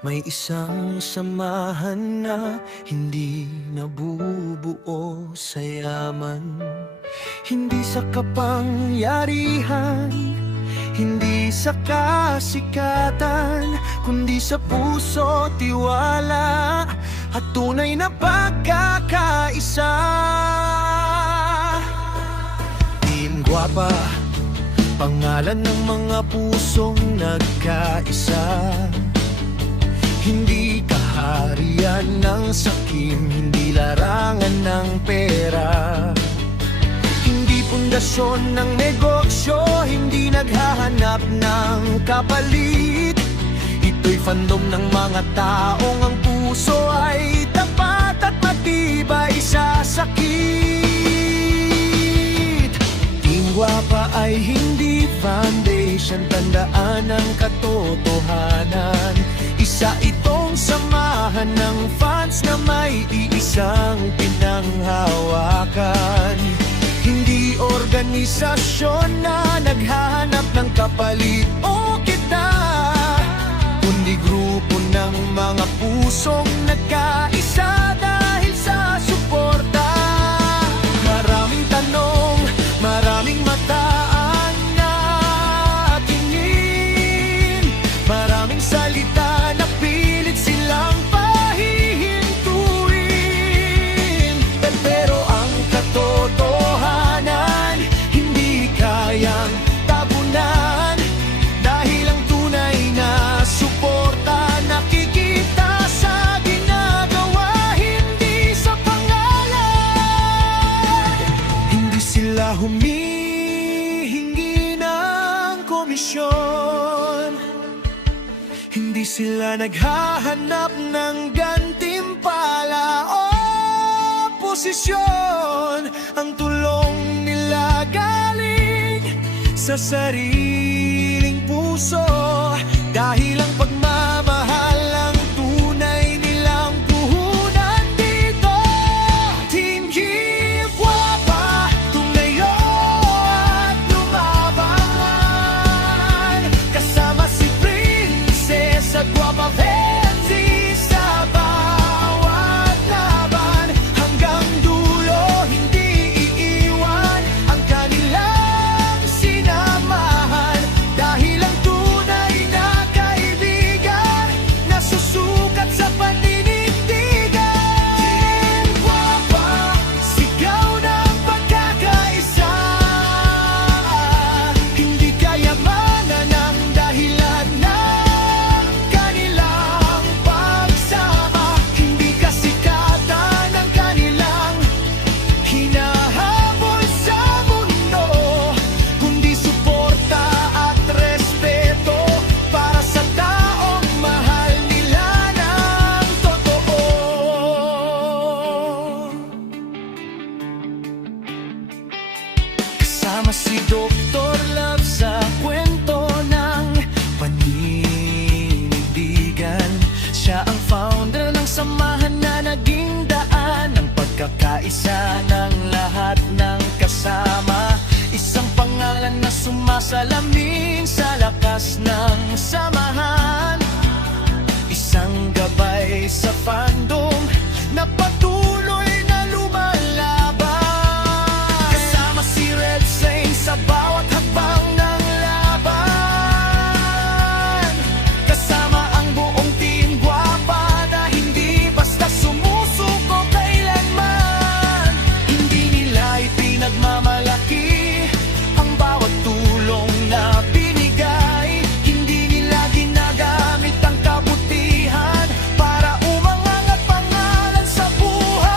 May isang samahan na hindi nabubuo sa yaman, hindi sa kapangyarihan, hindi sa kasikatan, kundi sa puso, tiwala at tunay na pagkakaisa. Team Guapa, pangalan ng mga pusong nagkaisa. Hindi kaharian ng sakim, hindi larangan ng pera, hindi pundasyon ng negosyo, hindi naghahanap ng kapalit. Ito'y fandom ng mga taong ang puso ay tapat at matibay sa sakit. Team Guapa ay hindi foundation, tandaan ang katotohanan. Isa itong samahan ng fans na may iisang pinanghawakan. Hindi organisasyon na naghahanap ng kapalit o kita, kundi grupo ng mga pusong nagkaisa dahil sa suporta. Maraming tanong, maraming mata ang natingin, maraming salita na pilit silang pahihintuin. Pero ang katotohanan hindi kayang tabunan, dahil ang tunay na suporta nakikita sa ginagawa, hindi sa pangalan. Hindi sila humihingi ng komisyon, hindi sila naghahanap ng gantimpala o posisyon. Ang tulong nila galing sa sariling puso, dahil ang pagmamahal ang tunay nilang puhunan dito. Team Guapa, tumayo at lumaban, kasama si Prinsesa Guapa Venzi sa bawat laban. Hanggang dulo hindi iiwan ang kanilang sinamahan, dahil ang tunay na kaibigan nasusukat sa paninindigan. Team Guapa, sigaw ng pagkakaisa, hindi kayamanan ang dahilan ng kanilang pagsama, hindi kasikatan ang kanilang hinahabol sa mundo, kundi suporta at respeto para sa taong mahal nila ng totoo. Kasama si Dr. Love sa kwento ng paninindigan. Siya ang founder ng samahan na naging daan ng pagkakaisa ng lahat ng kasama. Isang pangalan na sumasalamin sa lakas ng samahan, isang gabay sa fandom na patuloy na lumalaban. Kasama si Red Saint sa bawat hakbang ng laban, kasama ang buong Team Guapa na hindi basta sumusuko kailanman. Hindi nila ipinagmamalaki ang bawat tulong na binigay, hindi nila ginagamit ang kabutihan para umangat pangalan sa buhay.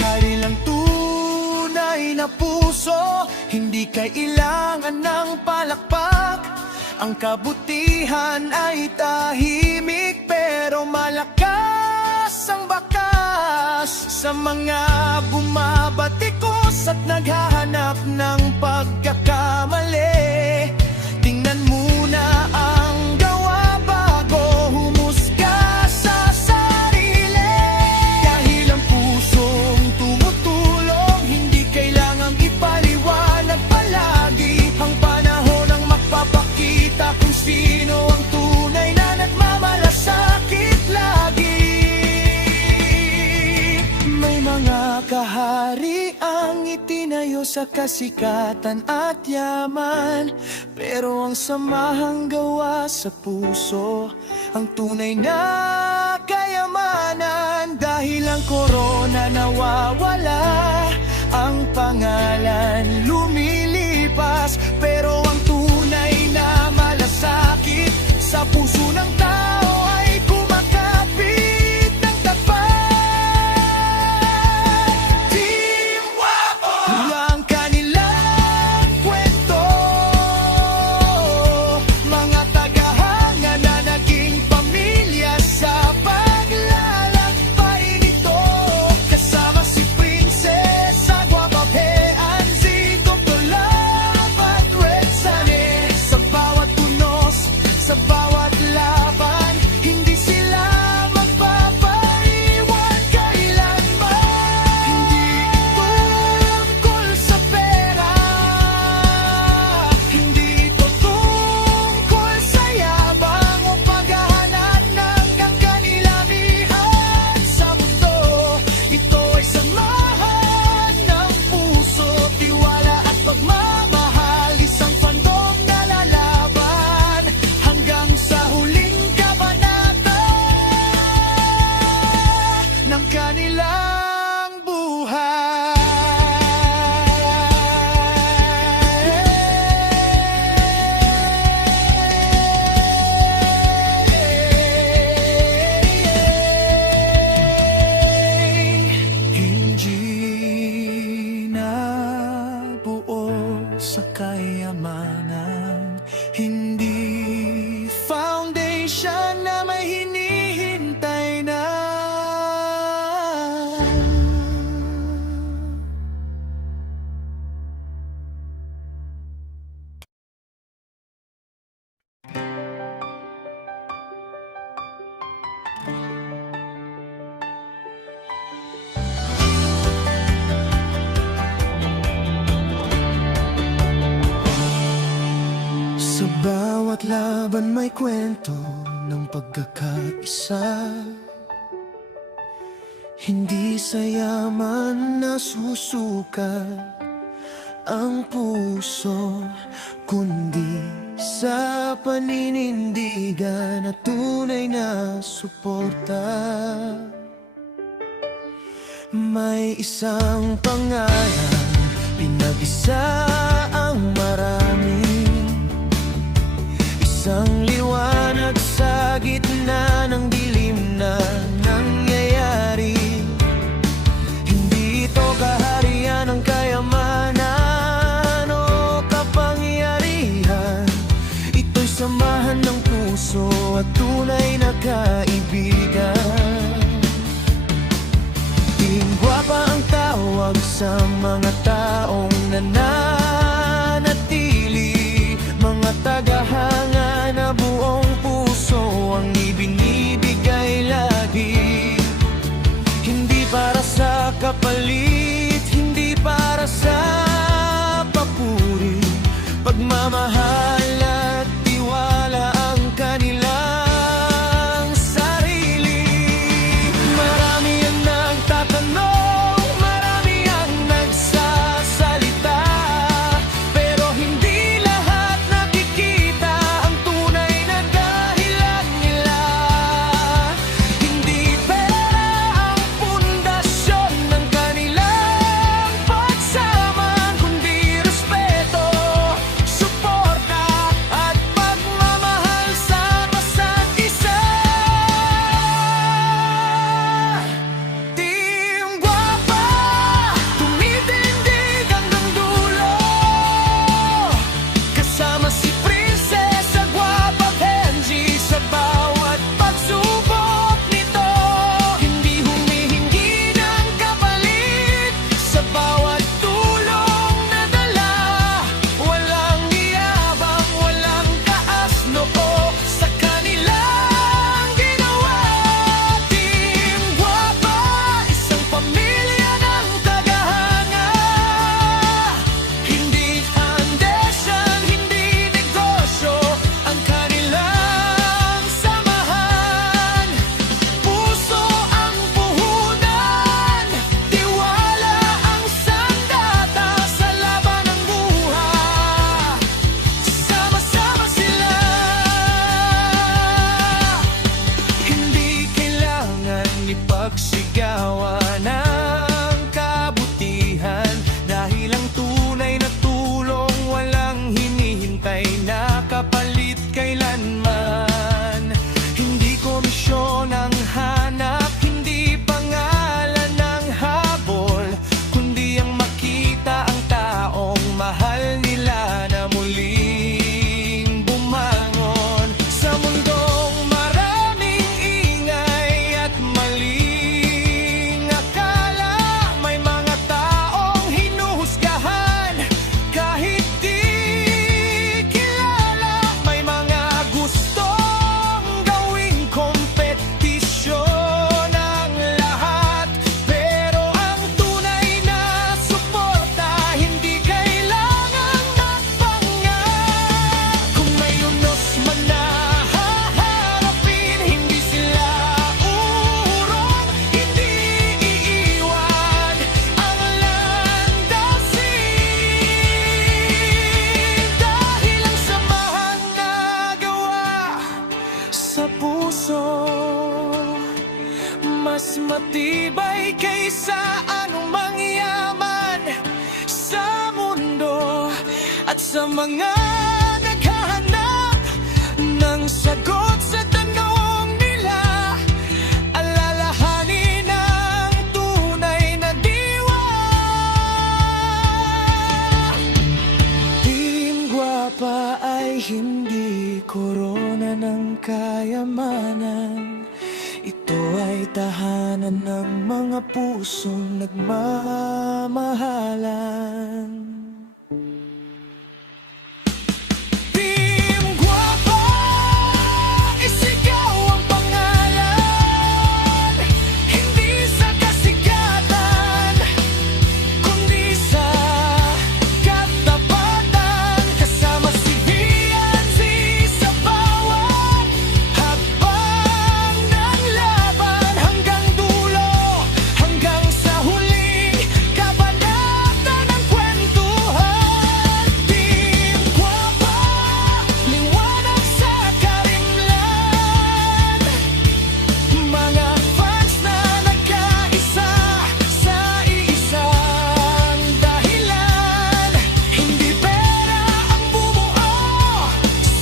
Kanilang tunay na puso, hindi kailangan ng palakpak. Ang kabutihan ay tahimik pero malakas ang bakas sa mga bumabatikos at naghahanap ng pagkakamali. Tingnan muna ang gawa bago humusga sa sarili, dahil ang pusong tumutulong hindi kailangang ipaliwanag palagi. Ang panahon ang magpapakita kung tayo sa kasikatan at yaman, pero ang samahang gawa sa puso ang tunay na kayamanan. Dahil ang korona nawawala, ang pangalan lumilipas, pero ang tunay na malasakit sa puso ng tao ay kumakapit ng tapat. Team Wapo! Ang kanilang kwento, mga tagahanga na naging pamilya sa paglalakbay nito. Kasama si Prinsesa Guapape, Anzi, Dr. Love at Red Sunny. Sa bawat tunos, sa bawat laban, hindi sila magpapaiwan kailanman. Hindi tungkol sa pera, hindi ito tungkol sa yabang o paghahanap ng kangkanilamihan sa mundo. Ito ay samahan ng puso, tiwala at pagmamahal, isang pandong na lalaban hanggang sa huling kabanata ng kanilang buhay. Hindi na buo sa kayamanan, hindi foundation na may hinihintay na. Sa bawat laban may kwento ng pagkakaisa, hindi sa yaman nasusukat ang puso, kundi sa paninindigan at tunay na suporta. May isang pangalan, pinag-isa ang marami, isang liwanag sa gitna ng dilim na nangyayari. Hindi ito kaharian ng kayamanan o kapangyarihan, ito'y samahan ng puso at tunay na kaibigan. Team Guapa ang tawag sa mga taong nananatili, mga tagahanga na buong puso ang ibinibigay lagi. Hindi para sa kapalit, hindi para sa papuri, pagmamahal at tiwala ang kanilang sarili. Marami ang nagtatanong, marami ang nagsasalita, pero hindi lahat nakikita ang tunay na dahilan nila. Hindi pera ang pundasyon ng kanilang pagsama, kundi respeto, suporta sa anumang yaman sa mundo at sa mga naghahanap ng sagot sa tanong nila. Alalahanin ang tunay na diwa. Team Guapa ay hindi korona ng kayamanan. Ito ay tahanan ng mga pusong nagmamahalan. Team Guapa, isigaw ang pangalan. Hindi sa kasikatan, kundi sa katapatan. Kasama si VNZ sa bawat hakbang ng laban. Hanggang dulo, hanggang sa huling kabanata ng kwentuhan. Team Guapa, liwanag sa karimlan. Mga fans na nagkaisa sa iisang dahilan. Hindi pera ang bumuo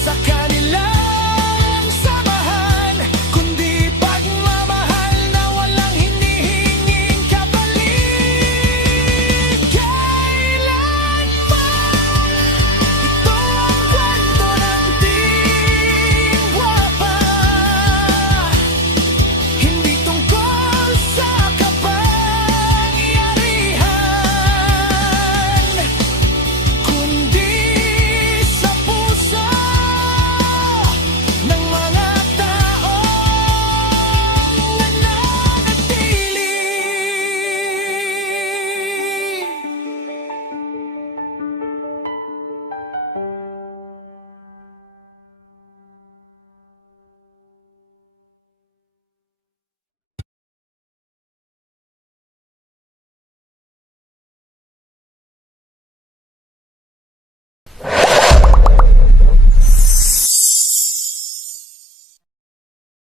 sa kanilang samahan, kundi pagmamahal na walang hinihinging kapalit kailanman. Ito ang kwento ng Team Guapa. Hindi tungkol sa kapangyarihan, kundi sa puso ng mga taong nananatili.